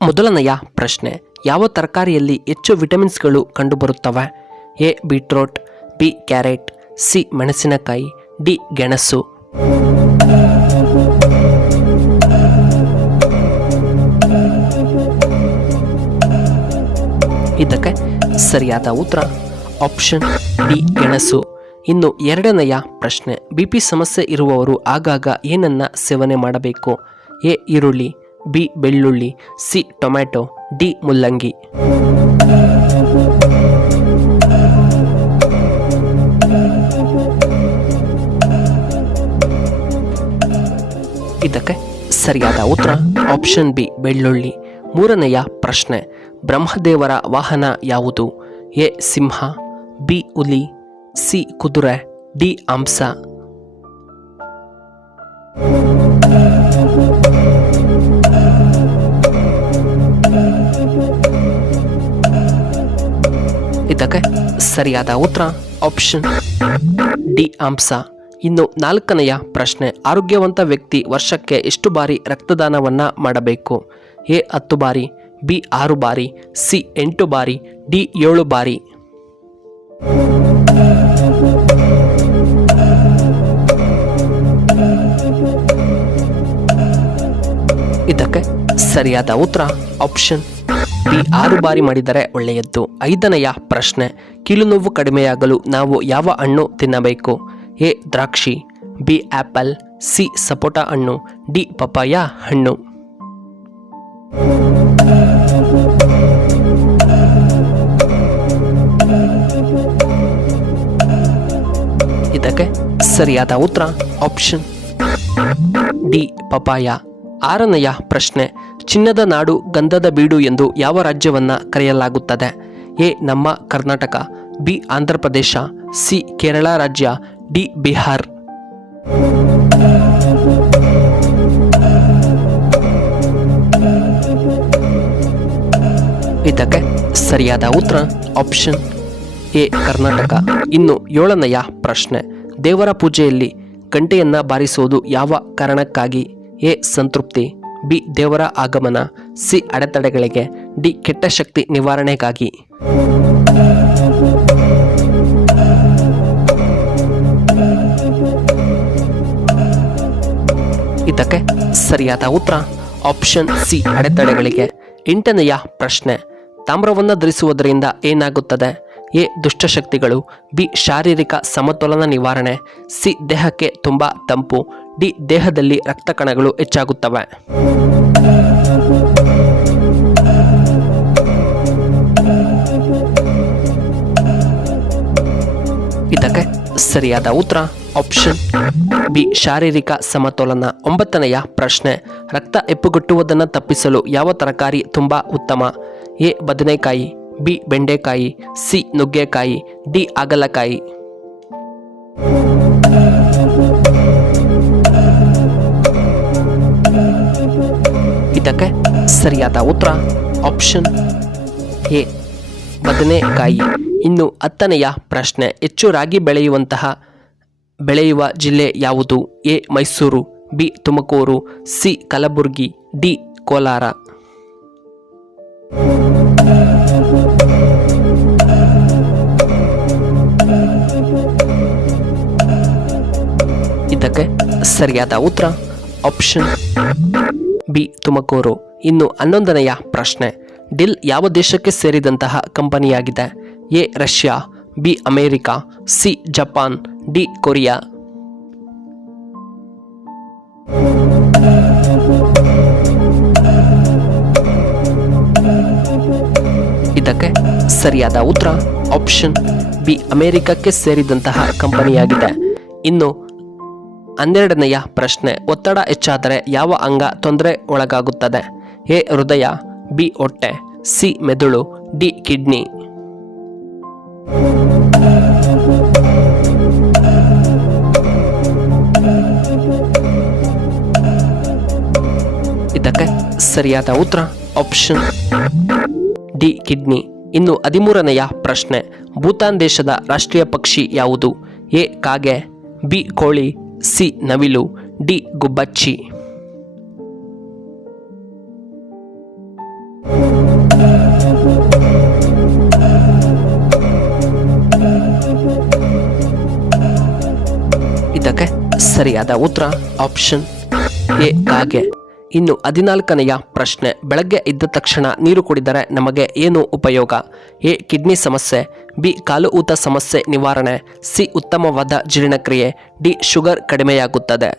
ಮೊದಲನೆಯ ಪ್ರಶ್ನೆ, ಯಾವ ತರಕಾರಿಯಲ್ಲಿ ಹೆಚ್ಚು ವಿಟಮಿನ್ಸ್ಗಳು ಕಂಡುಬರುತ್ತವೆ? A beetroot, B carrot, C ಮೆಣಸಿನಕಾಯಿ, ಡಿ ಗೆಣಸು. ಇದಕ್ಕೆ ಸರಿಯಾದ ಉತ್ತರ ಆಪ್ಷನ್ ಡಿ ಗೆಣಸು. ಇನ್ನು ಎರಡನೆಯ ಪ್ರಶ್ನೆ, ಬಿಪಿ ಸಮಸ್ಯೆ ಇರುವವರು ಆಗಾಗ ಏನನ್ನ ಸೇವನೆ ಮಾಡಬೇಕು? ಎ ಈರುಳ್ಳಿ, ಬಿ ಬೆಳ್ಳುಳ್ಳಿ, ಸಿ ಟೊಮ್ಯಾಟೊ, ಡಿ ಮುಲ್ಲಂಗಿ. ಇದಕ್ಕೆ ಸರಿಯಾದ ಉತ್ತರ ಆಪ್ಷನ್ ಬಿ ಬೆಳ್ಳುಳ್ಳಿ. ಮೂರನೆಯ ಪ್ರಶ್ನೆ, ಬ್ರಹ್ಮದೇವರ ವಾಹನ ಯಾವುದು? ಎ ಸಿಂಹ, ಬಿ ಹುಲಿ, ಸಿ ಕುದುರೆ, ಡಿ ಹಂಸ. ಇದಕ್ಕೆ ಸರಿಯಾದ ಉತ್ತರ ಆಪ್ಷನ್ ಡಿ ಹಂಸ. ಇನ್ನು ನಾಲ್ಕನೆಯ ಪ್ರಶ್ನೆ, ಆರೋಗ್ಯವಂತ ವ್ಯಕ್ತಿ ವರ್ಷಕ್ಕೆ ಎಷ್ಟು ಬಾರಿ ರಕ್ತದಾನವನ್ನ ಮಾಡಬೇಕು? ಎ 10 ಬಾರಿ, ಬಿ 6 ಬಾರಿ, ಸಿ 8 ಬಾರಿ, ಡಿ 7 ಬಾರಿ. ಇದಕ್ಕೆ ಸರಿಯಾದ ಉತ್ತರ ಆಪ್ಷನ್ ಬಿ 6 ಬಾರಿ ಮಾಡಿದರೆ ಒಳ್ಳೆಯದ್ದು. ಐದನೆಯ ಪ್ರಶ್ನೆ, ಕೀಲುನೋವು ಕಡಿಮೆಯಾಗಲು ನಾವು ಯಾವ ಹಣ್ಣು ತಿನ್ನಬೇಕು? ಎ ದ್ರಾಕ್ಷಿ, ಬಿ ಆಪಲ್, ಸಿ ಸಪೋಟ ಹಣ್ಣು, ಡಿ ಪಪಾಯ ಹಣ್ಣು. ಇದಕ್ಕೆ ಸರಿಯಾದ ಉತ್ತರ ಆಪ್ಷನ್ ಡಿ ಪಪಾಯ. ಆರನೆಯ ಪ್ರಶ್ನೆ, ಚಿನ್ನದ ನಾಡು ಗಂಧದ ಬೀಡು ಎಂದು ಯಾವ ರಾಜ್ಯವನ್ನ ಕರೆಯಲಾಗುತ್ತದೆ? ಎ ನಮ್ಮ ಕರ್ನಾಟಕ, ಬಿ ಆಂಧ್ರ ಪ್ರದೇಶ, ಸಿ ಕೇರಳ ರಾಜ್ಯ, ಡಿ ಬಿಹಾರ್. ಇದಕ್ಕೆ ಸರಿಯಾದ ಉತ್ತರ ಆಪ್ಷನ್ ಎ ಕರ್ನಾಟಕ. ಇನ್ನು ಏಳನೆಯ ಪ್ರಶ್ನೆ, ದೇವರ ಪೂಜೆಯಲ್ಲಿ ಗಂಟೆಯನ್ನ ಬಾರಿಸುವುದು ಯಾವ ಕಾರಣಕ್ಕಾಗಿ? ಎ ಸಂತೃಪ್ತಿ, ಬಿ ದೇವರ ಆಗಮನ, ಸಿ ಅಡೆತಡೆಗಳಿಗೆ, ಡಿ ಕೆಟ್ಟ ಶಕ್ತಿ ನಿವಾರಣೆಗಾಗಿ. ಇದಕ್ಕೆ ಸರಿಯಾದ ಉತ್ತರ ಆಪ್ಷನ್ ಸಿ ಅಡೆತಡೆಗಳಿಗೆ. ಎಂಟನೆಯ ಪ್ರಶ್ನೆ, ತಾಮ್ರವನ್ನು ಧರಿಸುವುದರಿಂದ ಏನಾಗುತ್ತದೆ? ಎ ದುಷ್ಟಶಕ್ತಿಗಳು, ಬಿ ಶಾರೀರಿಕ ಸಮತೋಲನ ನಿವಾರಣೆ, ಸಿ ದೇಹಕ್ಕೆ ತುಂಬಾ ತಂಪು, ಡಿ ದೇಹದಲ್ಲಿ ರಕ್ತ ಕಣಗಳು ಹೆಚ್ಚಾಗುತ್ತವೆ. ಇದಕ್ಕೆ ಸರಿಯಾದ ಉತ್ತರ ಆಪ್ಷನ್ ಬಿ ಶಾರೀರಿಕ ಸಮತೋಲನ. ಒಂಬತ್ತನೆಯ ಪ್ರಶ್ನೆ, ರಕ್ತ ಹೆಪ್ಪುಗಟ್ಟುವುದನ್ನು ತಪ್ಪಿಸಲು ಯಾವ ತರಕಾರಿ ತುಂಬಾ ಉತ್ತಮ? ಎ ಬದನೆಕಾಯಿ, ಬಿ ಬೆಂಡೆಕಾಯಿ, ಸಿ ನುಗ್ಗೆಕಾಯಿ, ಡಿ ಹಾಗಲಕಾಯಿ. ಇದಕ್ಕೆ ಸರಿಯಾದ ಉತ್ತರ ಆಪ್ಷನ್ ಎ ಬದನೆಕಾಯಿ. ಇನ್ನು ಹತ್ತನೆಯ ಪ್ರಶ್ನೆ, ಹೆಚ್ಚು ರಾಗಿ ಬೆಳೆಯುವ ಜಿಲ್ಲೆ ಯಾವುದು? A Mysuru, B Tumakuru, C Kalaburagi, D Kolar. ಇದಕ್ಕೆ ಸರಿಯಾದ ಉತ್ತರ ಆಪ್ಷನ್ ಬಿ ತುಮಕೂರು. ಇನ್ನು 11ನೆಯ ಪ್ರಶ್ನೆ, ಡಿಲ್ ಯಾವ ದೇಶಕ್ಕೆ ಸೇರಿದಂತಹ ಕಂಪನಿಯಾಗಿದೆ? A Russia, B America, C Japan, D Korea. ಇದಕ್ಕೆ ಸರಿಯಾದ ಉತ್ತರ ಆಪ್ಷನ್ ಬಿ ಅಮೆರಿಕಕ್ಕೆ ಸೇರಿದಂತಹ ಕಂಪನಿಯಾಗಿದೆ. ಇನ್ನು 12ನೆಯ ಪ್ರಶ್ನೆ, ಒತ್ತಡ ಹೆಚ್ಚಾದರೆ ಯಾವ ಅಂಗ ತೊಂದರೆ ಒಳಗಾಗುತ್ತದೆ? ಎ ಹೃದಯ, ಬಿ ಹೊಟ್ಟೆ, ಸಿ ಮೆದುಳು, ಡಿ ಕಿಡ್ನಿ. ಇದಕ್ಕೆ ಸರಿಯಾದ ಉತ್ತರ ಆಪ್ಷನ್ ಡಿ ಕಿಡ್ನಿ. ಇನ್ನು 13ನೆಯ ಪ್ರಶ್ನೆ, ಭೂತಾನ್ ದೇಶದ ರಾಷ್ಟ್ರೀಯ ಪಕ್ಷಿ ಯಾವುದು? ಎ ಕಾಗೆ, ಬಿ ಕೋಳಿ, ಸಿ ನವಿಲು, ಡಿ ಗುಬ್ಬಚ್ಚಿ. ಸರಿಯಾದ ಉತ್ತರ ಆಪ್ಷನ್ ಎ ಕಾಗೆ. ಇನ್ನು 14ನೆಯ ಪ್ರಶ್ನೆ, ಬೆಳಗ್ಗೆ ಎದ್ದ ತಕ್ಷಣ ನೀರು ಕುಡಿದರೆ ನಮಗೆ ಏನು ಉಪಯೋಗ? ಎ ಕಿಡ್ನಿ ಸಮಸ್ಯೆ, ಬಿ ಕಾಲು ಊತ ಸಮಸ್ಯೆ ನಿವಾರಣೆ, ಸಿ ಉತ್ತಮವಾದ ಜೀರ್ಣಕ್ರಿಯೆ, ಡಿ ಶುಗರ್ ಕಡಿಮೆಯಾಗುತ್ತದೆ.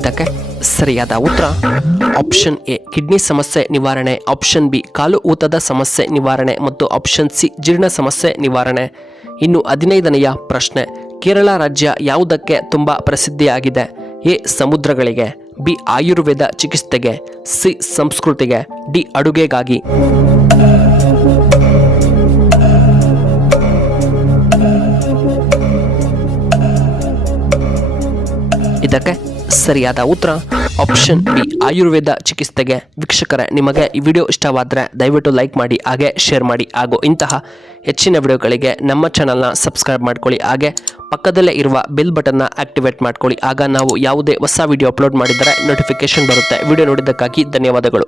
ಇದಕ್ಕೆ ಸರಿಯಾದ ಉತ್ತರ ಆಪ್ಷನ್ ಎ ಕಿಡ್ನಿ ಸಮಸ್ಯೆ ನಿವಾರಣೆ, ಆಪ್ಷನ್ ಬಿ ಕಾಲು ಊತದ ಸಮಸ್ಯೆ ನಿವಾರಣೆ ಮತ್ತು ಆಪ್ಷನ್ ಸಿ ಜೀರ್ಣ ಸಮಸ್ಯೆ ನಿವಾರಣೆ. ಇನ್ನು 15ನೆಯ ಪ್ರಶ್ನೆ, ಕೇರಳ ರಾಜ್ಯ ಯಾವುದಕ್ಕೆ ತುಂಬ ಪ್ರಸಿದ್ಧಿಯಾಗಿದೆ? ಎ ಸಮುದ್ರಗಳಿಗೆ, ಬಿ ಆಯುರ್ವೇದ ಚಿಕಿತ್ಸೆಗೆ, ಸಿ ಸಂಸ್ಕೃತಿಗೆ, ಡಿ ಅಡುಗೆಗಾಗಿ. ಇದಕ್ಕೆ ಸರಿಯಾದ ಉತ್ತರ ಆಪ್ಷನ್ ಬಿ ಆಯುರ್ವೇದ ಚಿಕಿತ್ಸೆಗೆ. ವೀಕ್ಷಕರೇ, ನಿಮಗೆ ಈ ವಿಡಿಯೋ ಇಷ್ಟವಾದರೆ ದಯವಿಟ್ಟು ಲೈಕ್ ಮಾಡಿ, ಹಾಗೆ ಶೇರ್ ಮಾಡಿ, ಹಾಗೂ ಇಂತಹ ಹೆಚ್ಚಿನ ವಿಡಿಯೋಗಳಿಗೆ ನಮ್ಮ ಚಾನಲ್ನ ಸಬ್ಸ್ಕ್ರೈಬ್ ಮಾಡ್ಕೊಳ್ಳಿ, ಹಾಗೆ ಪಕ್ಕದಲ್ಲೇ ಇರುವ ಬೆಲ್ ಬಟನ್ನ ಆಕ್ಟಿವೇಟ್ ಮಾಡ್ಕೊಳ್ಳಿ. ಆಗ ನಾವು ಯಾವುದೇ ಹೊಸ ವಿಡಿಯೋ ಅಪ್ಲೋಡ್ ಮಾಡಿದರೆ ನೋಟಿಫಿಕೇಶನ್ ಬರುತ್ತೆ. ವಿಡಿಯೋ ನೋಡಿದ್ದಕ್ಕಾಗಿ ಧನ್ಯವಾದಗಳು.